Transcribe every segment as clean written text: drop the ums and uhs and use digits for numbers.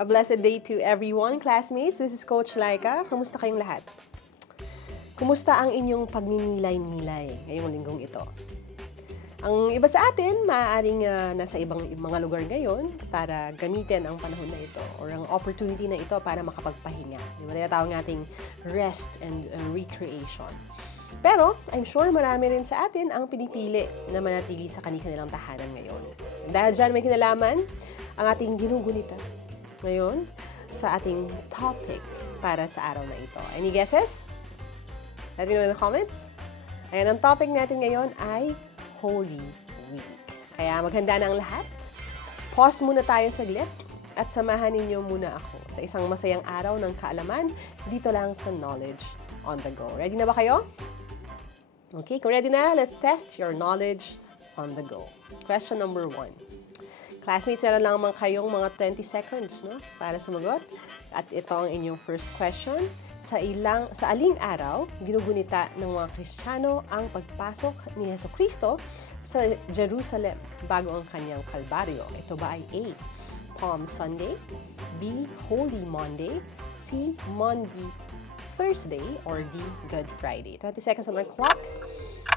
A blessed day to everyone, classmates. This is Coach Laika. Kamusta kayong lahat? Kumusta ang inyong pagninilay-nilay ngayong linggong ito? Ang iba sa atin, maaaring nasa ibang mga lugar ngayon para gamitin ang panahon na ito or ang opportunity na ito para makapagpahinga. Yung tinatawag nating rest and recreation. Pero, I'm sure marami rin sa atin ang pinipili na manatili sa kanilang tahanan ngayon. Dahil dyan may kinalaman ang ating ginugunita ngayon sa ating topic para sa araw na ito. Any guesses? Let me know in the comments. Ayan, ang topic natin ngayon ay Holy Week. Kaya maghanda na ang lahat. Pause muna tayo saglit at samahan ninyo muna ako sa isang masayang araw ng kaalaman dito lang sa Knowledge on the Go. Ready na ba kayo? Okay, kung ready na, let's test your knowledge on the go. Question number 1. Classmates, meron lang kayong mga 20 seconds para sumagot. At ito ang inyong first question. Sa aling araw, ginugunita ng mga Kristiyano ang pagpasok ni Jesucristo sa Jerusalem bago ang kanyang kalbaryo. Ito ba ay A, Palm Sunday, B, Holy Monday, C, Maundy Thursday, or D, Good Friday? 20 seconds on our clock.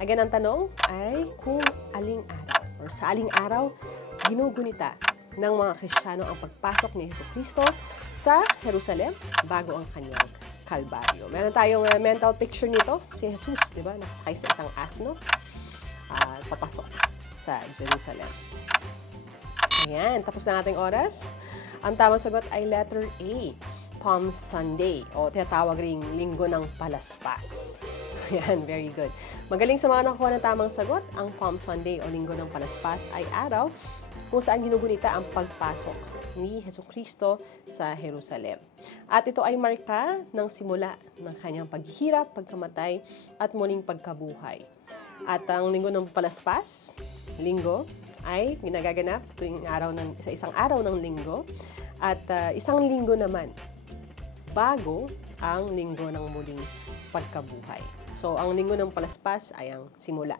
Again, ang tanong ay kung aling araw or sa aling araw ginugunita ng mga Kristiyano ang pagpasok ni Jesucristo sa Jerusalem bago ang kanyang kalbaryo. Meron tayong mental picture nito, si Jesus, di ba? Nakasakay sa isang asno at papasok sa Jerusalem. Ayan, tapos na ating oras. Ang tamang sagot ay letter A, Palm Sunday, o tinatawag ring linggo ng palaspas. Ayan, very good. Magaling sa mga nakuha ng tamang sagot, ang Palm Sunday o linggo ng palaspas ay araw kung saan ginugunita ang pagpasok ni Jesucristo sa Jerusalem. At ito ay marka ng simula ng kanyang paghihirap, pagkamatay, at muling pagkabuhay. At ang linggo ng palaspas, linggo, ay ginagaganap tuwing sa isang araw ng linggo, at isang linggo naman bago ang linggo ng muling pagkabuhay. So, ang linggo ng palaspas ay ang simula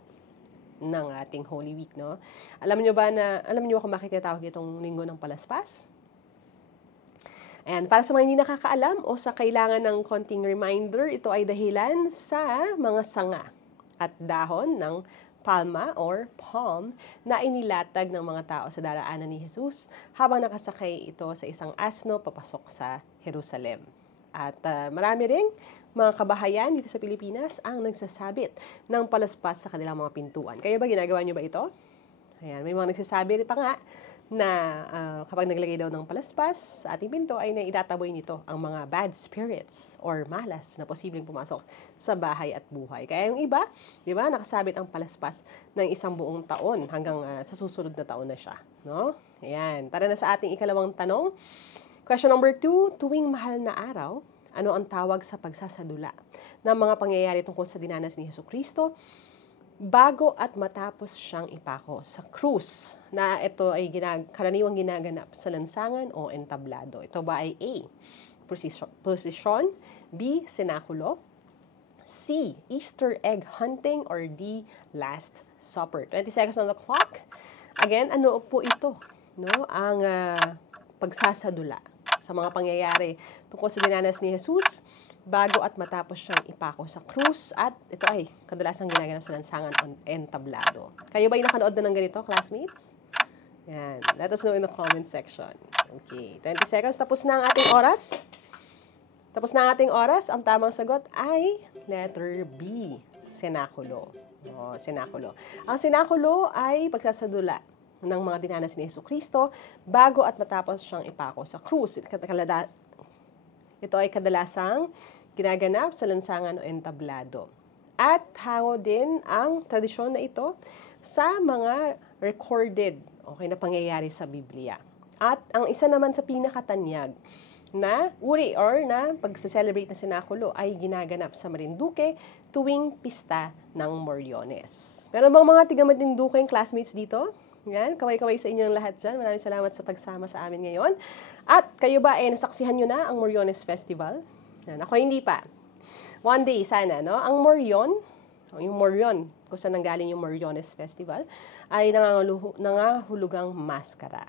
ng ating Holy Week, no? Alam niyo kung bakit tinatawag itong linggo ng palaspas? And para sa mga hindi nakakaalam o sa kailangan ng konting reminder, ito ay dahilan sa mga sanga at dahon ng palma or palm na inilatag ng mga tao sa daraanan ni Jesus habang nakasakay ito sa isang asno papasok sa Jerusalem. At marami ring mga kabahayan dito sa Pilipinas ang nagsasabit ng palaspas sa kanilang mga pintuan. Kayo ba, ginagawa niyo ba ito? Ayan, may mga nagsasabi pa nga na kapag naglagay daw ng palaspas sa ating pinto ay naitataboy nito ang mga bad spirits or malas na posibleng pumasok sa bahay at buhay. Kaya yung iba, di ba, nakasabit ang palaspas ng isang buong taon hanggang sa susunod na taon na siya. No? Ayan, tara na sa ating ikalawang tanong. Question number 2, tuwing mahal na araw, ano ang tawag sa pagsasadula ng mga pangyayari tungkol sa dinanas ni Jesucristo bago at matapos siyang ipako sa krus, na ito ay karaniwang ginaganap sa lansangan o entablado? Ito ba ay A, procession, B, cenaculo, C, Easter egg hunting, or D, Last Supper? 20 seconds on the clock. Again, ano po ito? No? Ang pagsasadula sa mga pangyayari tungkol sa dinanas ni Jesus bago at matapos siyang ipako sa krus, at ito ay kadalasang ginaganap sa lansangan o entablado. Kayo ba yung nakanood na ng ganito, classmates? Yan. Let us know in the comment section. Okay. 20 seconds. Tapos na ang ating oras. Ang tamang sagot ay letter B, cenaculo. Cenaculo. Ang cenaculo ay pagsasadula ng mga dinanas ni Jesucristo bago at matapos siyang ipako sa krus. Ito ay kadalasang ginaganap sa lansangan o entablado. At hango din ang tradisyon na ito sa mga recorded na pangyayari sa Biblia. At ang isa naman sa pinakatanyag na uri or na pagse-celebrate na cenaculo ay ginaganap sa Marinduque tuwing pista ng Moriones. Meron bang mga tiga-Marinduque yung classmates dito? Yan, kaway-kaway sa inyong lahat dyan. Maraming salamat sa pagsama sa amin ngayon. At kayo ba, nasaksihan nyo na ang Moriones Festival? Yan, ako hindi pa. One day, sana, no? Ang yung Morion, kung saan nanggaling yung Moriones Festival, ay nangahulugang maskara.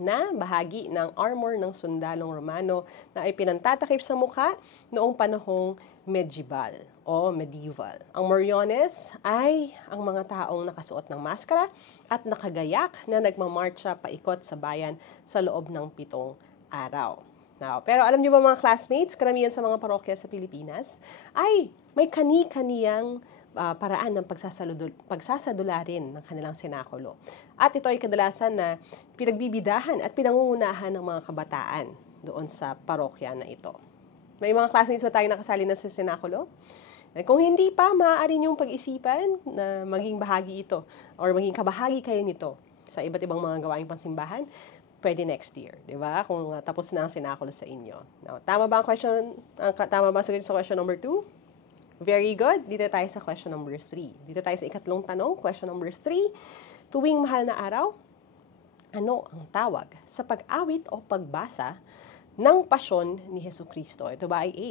na bahagi ng armor ng sundalong Romano na ay pinantatakip sa mukha noong panahong medieval o medieval. Ang moriones ay ang mga taong nakasuot ng maskara at nakagayak na nagmamarcha paikot sa bayan sa loob ng 7 araw. Now, pero alam niyo ba mga classmates, karamihan sa mga parokya sa Pilipinas ay may kani-kaniyang paraan ng pagsasadula rin ng kanilang senakulo. At ito ay kadalasan na pinagbibidahan at pinangungunahan ng mga kabataan doon sa parokya na ito. May mga classmates ba tayo nakasali na sa senakulo? Kung hindi pa, maaari niyong pag-isipan na maging bahagi ito or maging kabahagi kayo nito sa iba't ibang mga gawaing pansimbahan, pwede next year, di ba? Kung tapos na ang senakulo sa inyo. Now, tama ba ang sagot sa question number 2? Very good. Dito tayo sa question number 3. Dito tayo sa ikatlong tanong, question number 3. Tuwing mahal na araw, ano ang tawag sa pag-awit o pagbasa ng pasyon ni Jesucristo? Ito ba ay A,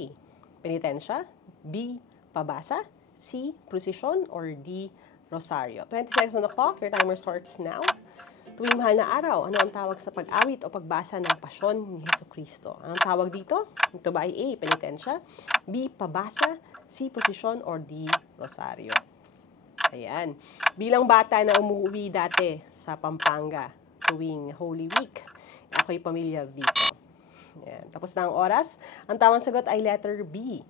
penitensya, B, pabasa, C, prosesyon, or D, rosaryo? 20 seconds on the clock. Your timer starts now. Tuwing mahal na araw, ano ang tawag sa pag-awit o pagbasa ng pasyon ni Jesucristo? Anong tawag dito? Ito ba ay A, penitensya, B, pabasa, C, prosesyon, or D, rosaryo? Ayan. Bilang bata na umuwi dati sa Pampanga tuwing Holy Week, ako'y pamilyar dito. Ayan. Tapos na ang oras. Ang tamang sagot ay letter B,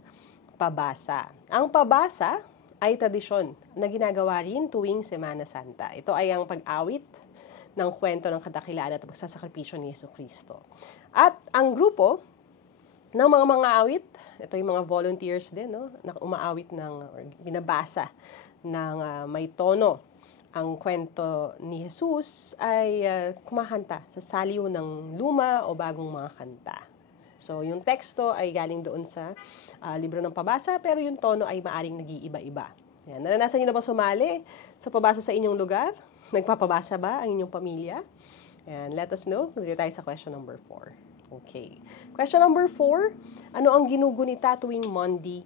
pabasa. Ang pabasa ay tradisyon na ginagawa rin tuwing Semana Santa. Ito ay ang pag-awit ng kwento ng kadakilaan at pagsasakripisyo ni Jesucristo. At ang grupo ng mga awit, ito yung mga volunteers din, no, na umaawit or binabasa ng may tono. Ang kwento ni Jesus ay kumakanta sa saliw ng luma o bagong mga kanta. So, yung teksto ay galing doon sa libro ng pabasa, pero yung tono ay maaring nag-iiba-iba. Yan. Naranasan niyo na ba sumali sa pabasa sa inyong lugar? Nagpapabasa ba ang inyong pamilya? And let us know. Dito tayo sa question number 4. Okay. Question number 4. Ano ang ginugunita tuwing Maundy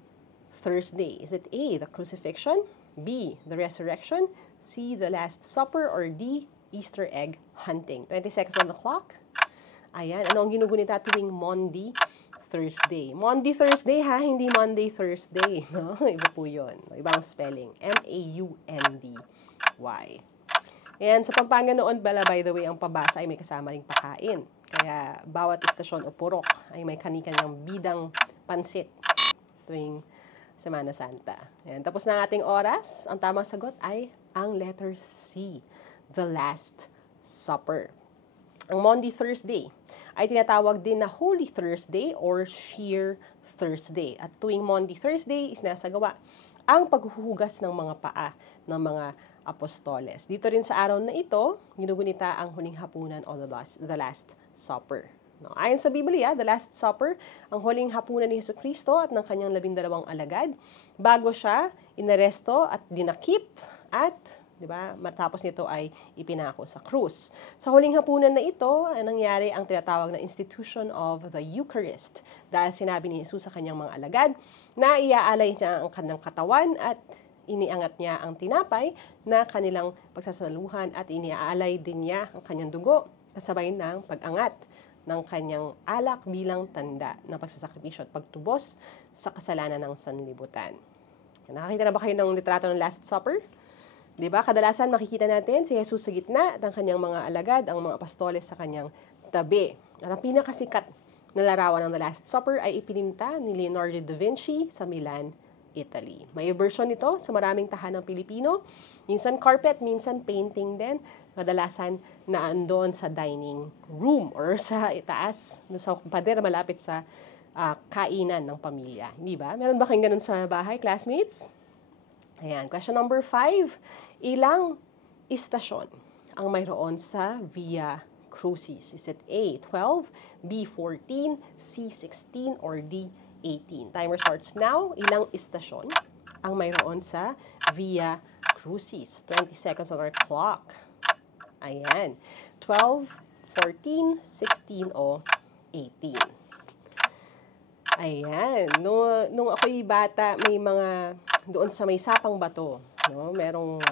Thursday? Is it A, the crucifixion, B, the resurrection, C, the Last Supper, or D, Easter egg hunting? 20 seconds on the clock. Ayan. Ano ang ginugunita tuwing Maundy Thursday? Maundy Thursday ha, hindi Monday Thursday. No? Iba po yun. Ibang spelling. M-A-U-N-D-Y. Ayan, sa Pampanga noon, by the way, ang pabasa ay may kasama ring pakain. Kaya bawat istasyon o purok ay may kani-kanyang bidang pansit tuwing Semana Santa. Ayan, tapos na ang ating oras. Ang tamang sagot ay ang letter C, the Last Supper. Ang Maundy Thursday ay tinatawag din na Holy Thursday or Sheer Thursday. At tuwing Maundy Thursday is nasagawa ang paghuhugas ng mga paa ng mga apostoles. Dito rin sa araw na ito, ginugunita ang huling hapunan o the Last Supper. No, ayon sa Biblia, the Last Supper, ang huling hapunan ni Jesucristo at ng kanyang 12 alagad, bago siya inaresto at dinakip at, di ba, matapos nito ay ipinako sa krus. Sa huling hapunan na ito, nangyari ang tinatawag na Institution of the Eucharist dahil sinabi ni Jesus sa kanyang mga alagad na iaalay niya ang kanyang katawan at iniangat niya ang tinapay na kanilang pagsasaluhan at iniaalay din niya ang kanyang dugo kasabay ng pag-angat ng kanyang alak bilang tanda ng pagsasakripisyo at pagtubos sa kasalanan ng sanlibutan. Nakakita na ba kayo ng litrato ng Last Supper? Diba? Kadalasan makikita natin si Jesus sa gitna at ang kanyang mga alagad, ang mga apostoles sa kanyang tabi. At ang pinakasikat na larawan ng The Last Supper ay ipininta ni Leonardo da Vinci sa Milan, Italy. May version nito sa maraming tahanang Pilipino. Minsan carpet, minsan painting din. Kadalasan na andon sa dining room or sa itaas, sa pader malapit sa kainan ng pamilya. Hindi ba? Meron ba kayong ganun sa bahay, classmates? Ayan. Question number 5. Ilang istasyon ang mayroon sa Via Crucis? Is it A, 12, B, 14, C, 16, or D, 18? Timer starts now. Ilang istasyon ang mayroon sa Via Crucis? 20 seconds on our clock. Ayan. 12, 14, 16, o 18. Ayan. Nung ako'y bata, may mga doon sa may Sapang Bato, no? Merong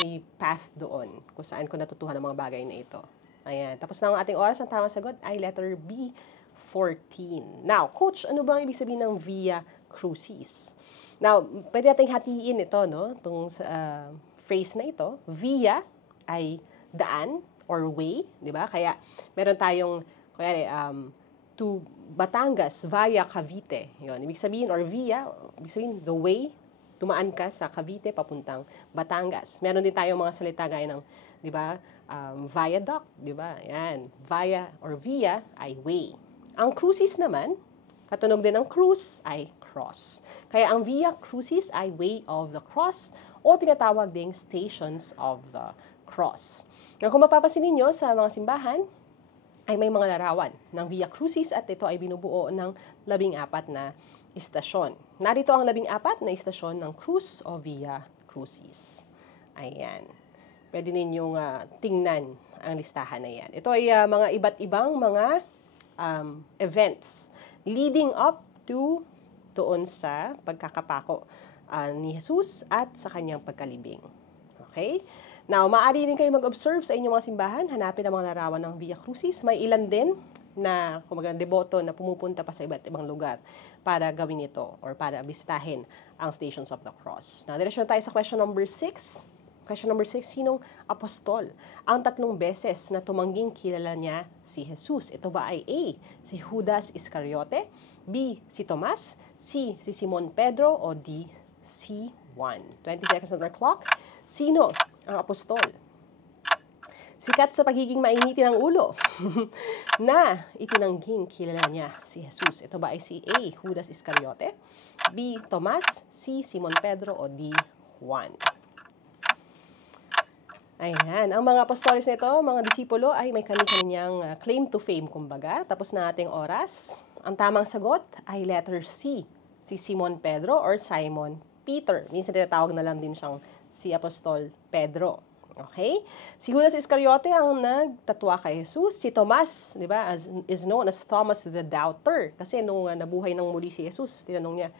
may path doon kung saan ko natutuhan ang mga bagay na ito. Ayan. Tapos na ang ating oras. Ang tamang sagot ay letter B, 14. Now, Coach, ano ba ang ibig sabihin ng Via Crucis? Now, pwede natin hatiin ito, no? Itong phrase na ito. Via ay daan or way, di ba? Kaya meron tayong, to Batangas via Cavite. Yun, ibig sabihin, or via, ibig sabihin, the way, tumaan ka sa Cavite papuntang Batangas. Meron din tayong mga salita gaya ng, di ba, viaduct, di ba? Yan, via or via ay way. Ang crucis naman, katunog din ng cruise ay cross. Kaya ang Via Crucis ay way of the cross o tinatawag ding stations of the cross. Now, kung mapapansin ninyo sa mga simbahan, ay may mga larawan ng Via Crucis at ito ay binubuo ng 14 na istasyon. Narito ang 14 na istasyon ng cruise o Via Crucis. Ayan. Pwede ninyong tingnan ang listahan na yan. Ito ay mga iba't ibang mga events leading up to doon sa pagkakapako ni Jesus at sa kanyang pagkalibing. Okay? Now, maaari din kayo mag-observe sa inyong mga simbahan, hanapin ang mga larawan ng Via Crucis. May ilan din na deboto na pumupunta pa sa iba't ibang lugar para gawin ito or para bisitahin ang Stations of the Cross. Now, diretso na tayo sa question number 6. Question number 6, sinong apostol ang 3 beses na tumangging kilala niya si Jesus? Ito ba ay A, si Judas Iscariote, B, si Tomas, C, si Simon Pedro, o D, si Juan? 20 seconds on our clock. Sino ang apostol? Sikat sa pagiging mainitin ng ulo na itinangging kilala niya si Jesus. Ito ba ay si A, Judas Iscariote, B, Tomas, C, Simon Pedro, o D, Juan? Ayan. Ang mga apostoles nito, mga disipulo, ay may kanya-kanyang claim to fame, kumbaga. Tapos na ating oras. Ang tamang sagot ay letter C, si Simon Pedro or Simon Peter. Minsan tinatawag na lang din siyang si Apostol Pedro. Okay? Si Judas Iscariote ang nagtatwa kay Jesus. Si Tomas, di ba, is known as Thomas the Doubter. Kasi nung nabuhay ng muli si Jesus, tinanong niya,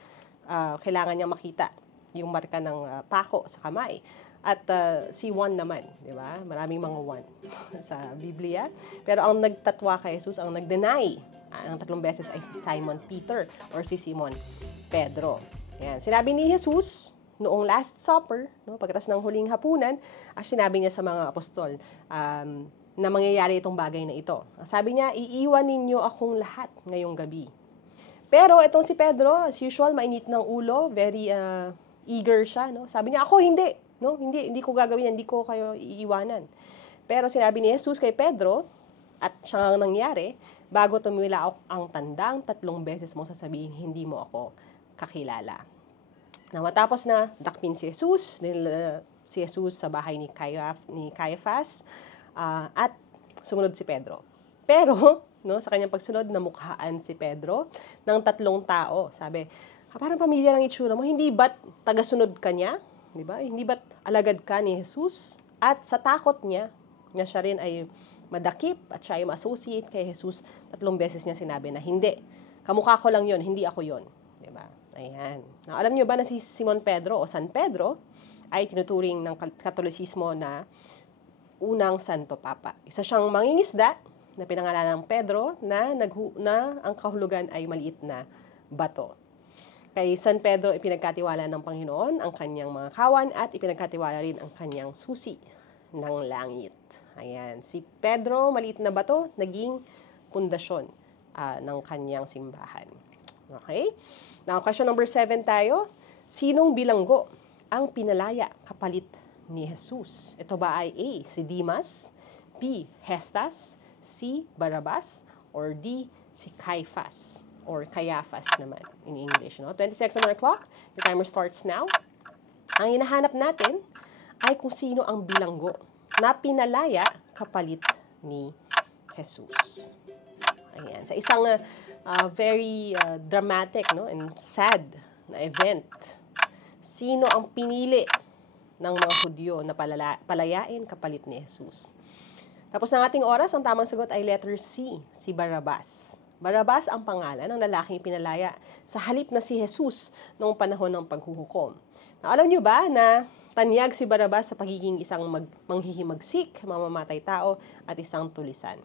kailangan niya makita yung marka ng pako sa kamay. At si Juan naman, di ba? Maraming mga Juan sa Biblia. Pero ang nagtatwa kay Jesus, ang nag-deny ang 3 beses ay si Simon Peter or si Simon Pedro. Yan. Sinabi ni Jesus noong Last Supper, no, pagkatapos ng huling hapunan, sinabi niya sa mga apostol na mangyayari itong bagay na ito. Sabi niya, iiwan ninyo akong lahat ngayong gabi. Pero itong si Pedro, as usual, mainit ng ulo, very eager siya. No? Sabi niya, ako hindi. No, hindi ko gagawin yan, hindi ko kayo iiwanan. Pero sinabi ni Jesus kay Pedro, at siya ang nangyari, bago tumila ang tandang, 3 beses mo sasabihin, hindi mo ako kakilala. Na matapos na dakpin si Jesus, si Jesus sa bahay ni Caiaphas, at sumunod si Pedro. Pero, no, sa kanyang pagsunod, namukhaan si Pedro ng 3 tao. Sabi, parang pamilya ng itsura mo, hindi ba't tagasunod ka niya? Diba? Hindi ba't alagad ka ni Jesus? At sa takot niya, na siya rin ay madakip at siya ay ma-associate kay Jesus, 3 beses niya sinabi na hindi. Kamukha ko lang yon, hindi ako yon. Diba? Ayan. Now, alam niyo ba na si Simon Pedro o San Pedro ay tinuturing ng Katolisismo na unang Santo Papa. Isa siyang mangingisda na pinangalanan ng Pedro na ang kahulugan ay maliit na bato. Kay San Pedro, ipinagkatiwala ng Panginoon ang kanyang mga kawan at ipinagkatiwala rin ang kanyang susi ng langit. Ayan. Si Pedro, maliit na bato, naging pundasyon ng kanyang simbahan. Okay? Now, question number 7 tayo. Sinong bilanggo ang pinalaya kapalit ni Jesus? Ito ba ay A, si Dimas, B, Hestas, C, Barabas, or D, si Caiaphas? Or Caiaphas naman in English. No? 20 seconds on our clock. Your timer starts now. Ang hinahanap natin ay kung sino ang bilanggo na pinalaya kapalit ni Jesus. Ayan. Sa isang very dramatic, no, and sad na event, sino ang pinili ng mga Hudyo na palayain kapalit ni Jesus? Tapos ng ating oras, ang tamang sagot ay letter C, si Barabas. Barabas ang pangalan ng lalaking pinalaya sa halip na si Jesus noong panahon ng paghuhukom. Now, alam niyo ba na Tanyag si Barrabas sa pagiging isang manghihimagsik, mamamatay tao, at isang tulisan.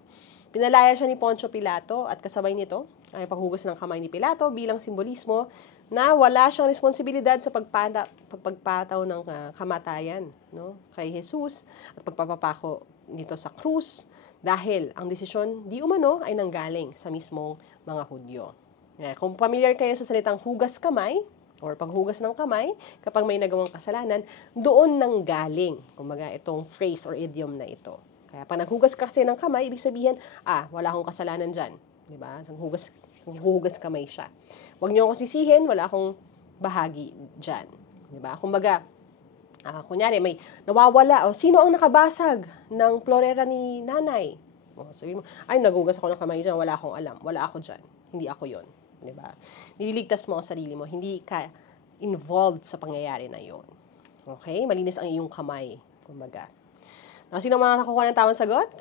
Pinalaya siya ni Poncio Pilato at kasabay nito ay paghugas ng kamay ni Pilato bilang simbolismo na wala siyang responsibilidad sa pagpataw ng kamatayan, no, kay Jesus at pagpapapako nito sa krus dahil ang desisyon di umano ay nanggaling sa mismong mga Hudyo. Kung familiar kayo sa salitang hugas kamay or paghugas ng kamay, kapag may nagawang kasalanan, doon nanggaling, kumbaga, itong phrase or idiom na ito. Kaya pag naghugas ka kasi ng kamay, ibig sabihin, wala akong kasalanan dyan. Diba? Naghuhugas kamay siya. Huwag niyo akong sisihin, wala akong bahagi dyan. Diba? Kumbaga, kunyari, may nawawala, sino ang nakabasag ng florera ni nanay? Sabihin mo, naghugas ako ng kamay dyan, wala akong alam, wala ako dyan. Hindi ako yon. Diba? Nililigtas mo ang sarili mo, hindi ka involved sa pangyayari na yon. Okay? Malinis ang iyong kamay. Kumbaga. Now, sino mga nakukuha ng tamang sagot?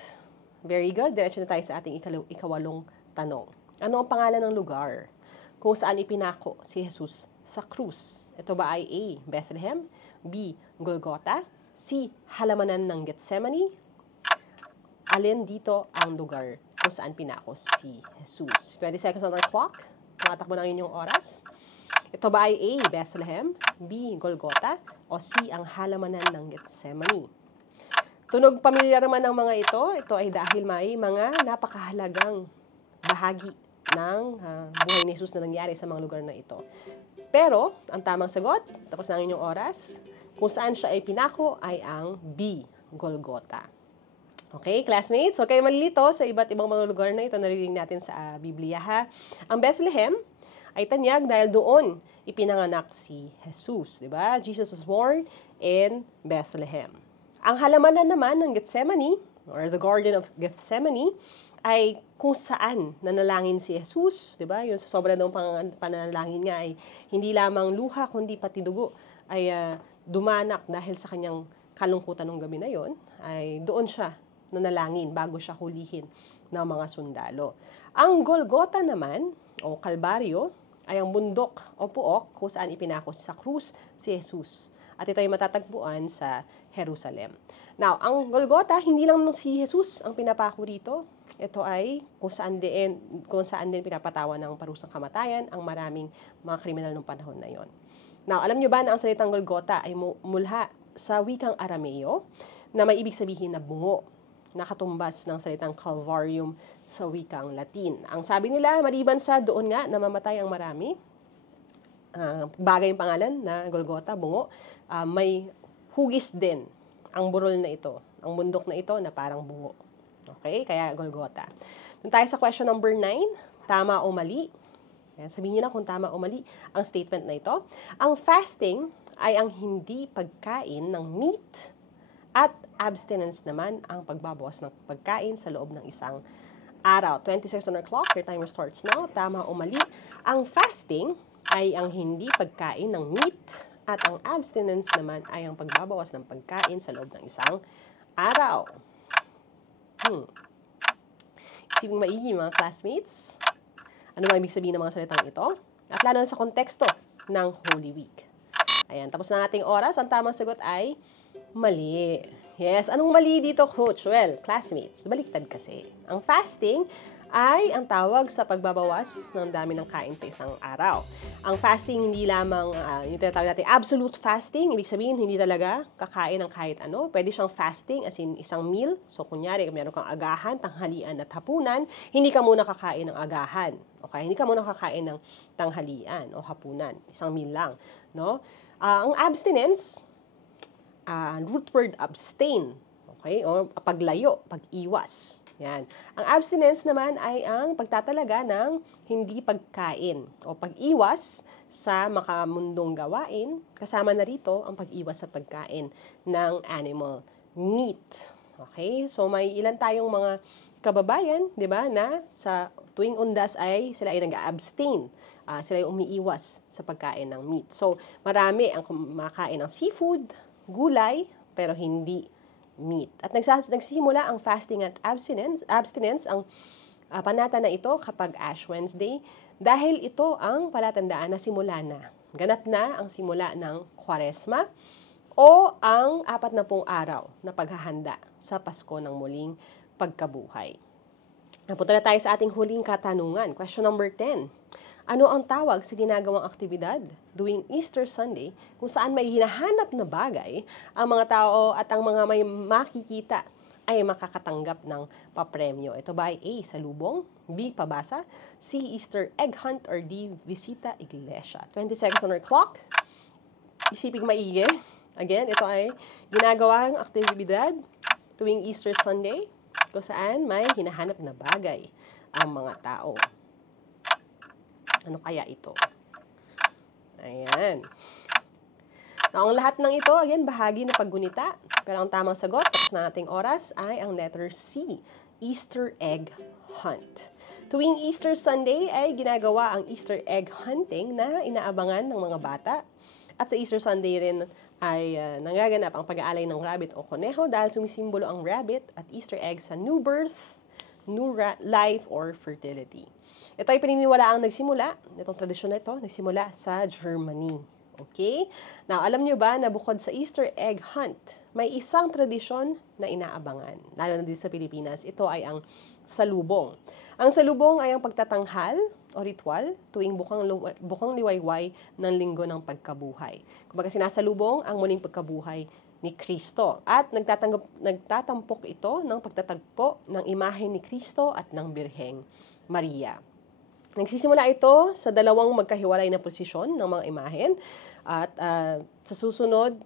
Very good. Diretso na tayo sa ating ikawalong tanong. Ano ang pangalan ng lugar kung saan ipinako si Jesus sa krus? Ito ba ay A, Bethlehem, B, Golgotha, C, halamanan ng Gethsemane? Alin dito ang lugar kung saan pinako si Jesus? 20 seconds on our clock. Tumatakbo na inyong oras. Ito ba ay A, Bethlehem, B, Golgotha, o C, ang halamanan ng Gethsemane? Tunog pamilyar man ang mga ito ay dahil may mga napakahalagang bahagi ng buhay ni Jesus na nangyari sa mga lugar na ito. Pero, ang tamang sagot, tapos na ang inyong oras, kung saan siya ay pinako ay ang B, Golgotha. Okay, classmates? So, kayo malilito sa iba't ibang mga lugar na ito narinig natin sa Biblia, ha? Ang Bethlehem ay tanyag dahil doon ipinanganak si Jesus, di ba? Jesus was born in Bethlehem. Ang halamanan naman ng Gethsemane, or the Garden of Gethsemane, ay kung saan nanalangin si Jesus, di ba? Yung sa sobra ng pananalangin niya ay hindi lamang luha, kundi pati dugo ay dumanak dahil sa kanyang kalungkutan ng gabi na yon, ay doon siya nanalangin bago siya hulihin ng mga sundalo. Ang Golgotha naman, o Kalbaryo, ay ang bundok o puok kung saan ipinako sa krus si Jesus. At ito ay matatagpuan sa Jerusalem. Now, ang Golgotha, hindi lang si Jesus ang pinapako rito. Ito ay kung saan din pinapatawan ng parusang kamatayan ang maraming mga kriminal ng panahon na yon. Now, alam nyo ba na ang salitang Golgotha ay mulha sa wikang Arameo na may ibig sabihin na bungo, nakatumbas ng salitang Calvarium sa wikang Latin. Ang sabi nila, maliban sa doon nga namamatay ang marami, bagay yung pangalan na Golgotha, bungo, may hugis din ang burol na ito, ang bundok na ito na parang bungo. Okay? Kaya Golgotha. Doon tayo sa question number 9, tama o mali? Sabihin niyo na kung tama o mali ang statement na ito. Ang fasting ay ang hindi pagkain ng meat at abstinence naman ang pagbabawas ng pagkain sa loob ng isang araw. 20 seconds on our clock. Your timer starts now. Tama o mali? Ang fasting ay ang hindi pagkain ng meat at ang abstinence naman ay ang pagbabawas ng pagkain sa loob ng isang araw. Isipin maigi mga classmates. Ano ba ibig sabihin ng mga salitang ito? At lalo sa konteksto ng Holy Week. Ayan, tapos na ating oras. Ang tamang sagot ay mali. Yes, anong mali dito, Coach? Well, classmates, baliktad kasi. Ang fasting ay ang tawag sa pagbabawas ng dami ng kain sa isang araw. Ang fasting hindi lamang yung tinatawag natin absolute fasting, ibig sabihin hindi talaga kakain ng kahit ano. Pwede siyang fasting as in isang meal. So kunyari, meron kang agahan, tanghalian at hapunan, hindi ka muna kakain ng agahan. Okay, hindi ka muna kakain ng tanghalian o hapunan, isang meal lang, no? Ang abstinence, root word abstain, okay? O paglayo, pag-iwas. Yan. Ang abstinence naman ay ang pagtatalaga ng hindi pagkain o pag-iwas sa makamundong gawain. Kasama na rito ang pag-iwas sa pagkain ng animal meat. Okay? So may ilan tayong mga kababayan, 'di ba, na sa tuwing undas ay sila ay nag-abstain. Sila ay umiiwas sa pagkain ng meat. So marami ang kumakain ng seafood, gulay, pero hindi meat. At nagsisimula ang fasting at abstinence ang panata na ito kapag Ash Wednesday dahil ito ang palatandaan na simula na. Ganap na ang simula ng Kwaresma o ang 40 araw na paghahanda sa Pasko ng muling pagkabuhay? Napunta na tayo sa ating huling katanungan. Question number 10. Ano ang tawag sa ginagawang aktibidad tuwing Easter Sunday kung saan may hinahanap na bagay ang mga tao at ang mga may makikita ay makakatanggap ng papremyo? Ito ba ay A, salubong, B, pabasa, C, Easter egg hunt, or D, visita iglesia? 20 seconds on our clock. Isiping maigi. Again, ito ay ginagawang aktibidad tuwing Easter Sunday kung saan may hinahanap na bagay ang mga tao. Ano kaya ito? Ayan. Now, ang lahat ng ito, again, bahagi ng paggunita. Pero ang tamang sagot sa ating oras ay ang letter C, Easter egg hunt. Tuwing Easter Sunday ay ginagawa ang Easter egg hunting na inaabangan ng mga bata. At sa Easter Sunday rin ay nangaganap ang pag-aalay ng rabbit o koneho dahil sumisimbolo ang rabbit at Easter egg sa new birth, new life, or fertility. Ito ay paniniwalaang nagsimula, itong tradisyon na ito, nagsimula sa Germany. Okay? Now, alam nyo ba na bukod sa Easter egg hunt, may isang tradisyon na inaabangan, lalo na dito sa Pilipinas. Ito ay ang salubong. Ang salubong ay ang pagtatanghal o ritual tuwing bukang liwayway ng linggo ng pagkabuhay. Kumbaga sinasalubong ang muling pagkabuhay ni Kristo. At nagtatampok ito ng pagtatagpo ng imahe ni Kristo at ng Birheng Maria. Nagsisimula ito sa dalawang magkahiwalay na posisyon ng mga imahen. At sa susunod,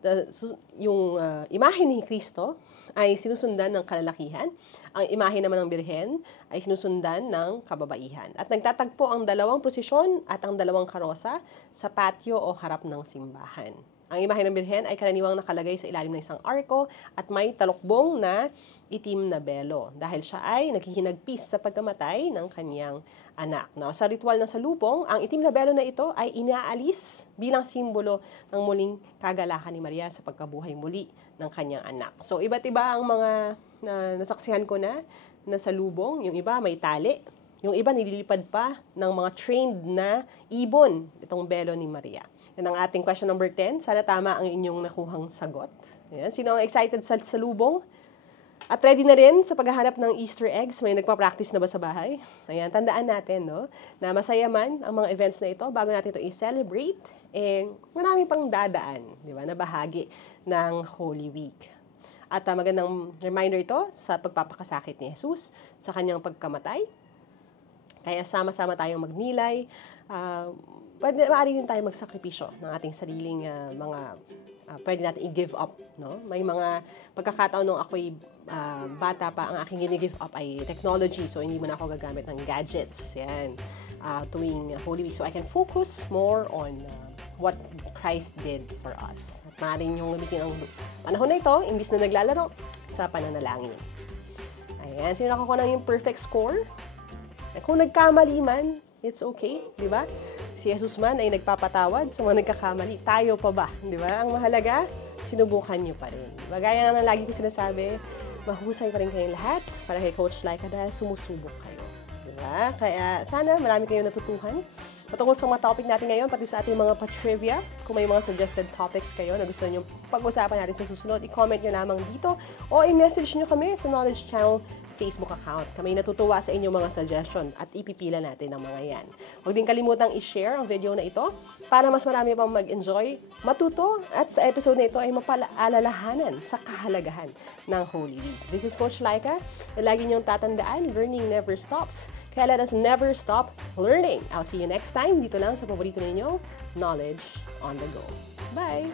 yung imahe ni Kristo ay sinusundan ng kalalakihan. Ang imahe naman ng Birhen ay sinusundan ng kababaihan. At nagtatagpo ang dalawang prosesyon at ang dalawang karosa sa patio o harap ng simbahan. Ang imahe ng Birhen ay karaniwang nakalagay sa ilalim ng isang arko at may talukbong na itim na belo dahil siya ay naghihinagpis sa pagkamatay ng kanyang anak. Now, sa ritual ng salubong, ang itim na belo na ito ay inaalis bilang simbolo ng muling kagalakan ni Maria sa pagkabuhay muli ng kanyang anak. So, iba't iba ang mga nasaksihan ko na salubong. Yung iba may tali. Yung iba nililipad pa ng mga trained na ibon itong belo ni Maria. Yan ang ating question number 10. Sana tama ang inyong nakuhang sagot. Ayan. Sino ang excited sa salubong? At ready na rin sa paghahanap ng Easter eggs? May nagpa-practice na ba sa bahay? Ayan, tandaan natin, no? Na masaya man ang mga events na ito, bago natin ito i-celebrate, marami pang dadaan, di ba, na bahagi ng Holy Week. At magandang reminder ito sa pagpapakasakit ni Jesus sa kanyang pagkamatay. Kaya sama-sama tayong magnilay. Maaari din tayo magsakripisyo ng ating sariling pwede natin i-give up, no? May mga pagkakataon nung ako'y bata pa, ang aking gini-give up ay technology, so hindi mo na ako gagamit ng gadgets, yan, tuwing Holy Week. So I can focus more on what Christ did for us. At maaaring yung gamitin ang panahon na ito, imbis na naglalaro, sa pananalangin. Ayan, sino nakakuha ng yung perfect score? Kung nagkamali man, it's okay, di ba? Si Jesus man ay nagpapatawad sa mga nagkakamali. Tayo pa ba? Di ba? Ang mahalaga, sinubukan nyo pa rin. Diba? Gaya nga ng lagi ko sinasabi, mahusay pa rin kayong lahat para kay Coach Laika dahil sumusubok kayo. Diba? Kaya sana marami kayong natutuhan patungkol sa mga topic natin ngayon, pati sa ating mga pa-trivia. Kung may mga suggested topics kayo na gusto nyo pag-usapan natin sa susunod, i-comment nyo lamang dito o i-message nyo kami sa Knowledge Channel Facebook account. Kami natutuwa sa inyong mga suggestion at ipipila natin ang mga yan. Huwag din kalimutang i-share ang video na ito para mas marami pang mag-enjoy, matuto, at sa episode na ito ay mapaalalahanan sa kahalagahan ng Holy Week. This is Coach Laika. Lagi niyong tatandaan, learning never stops. Kaya let us never stop learning. I'll see you next time dito lang sa paborito ninyo, Knowledge on the Go. Bye!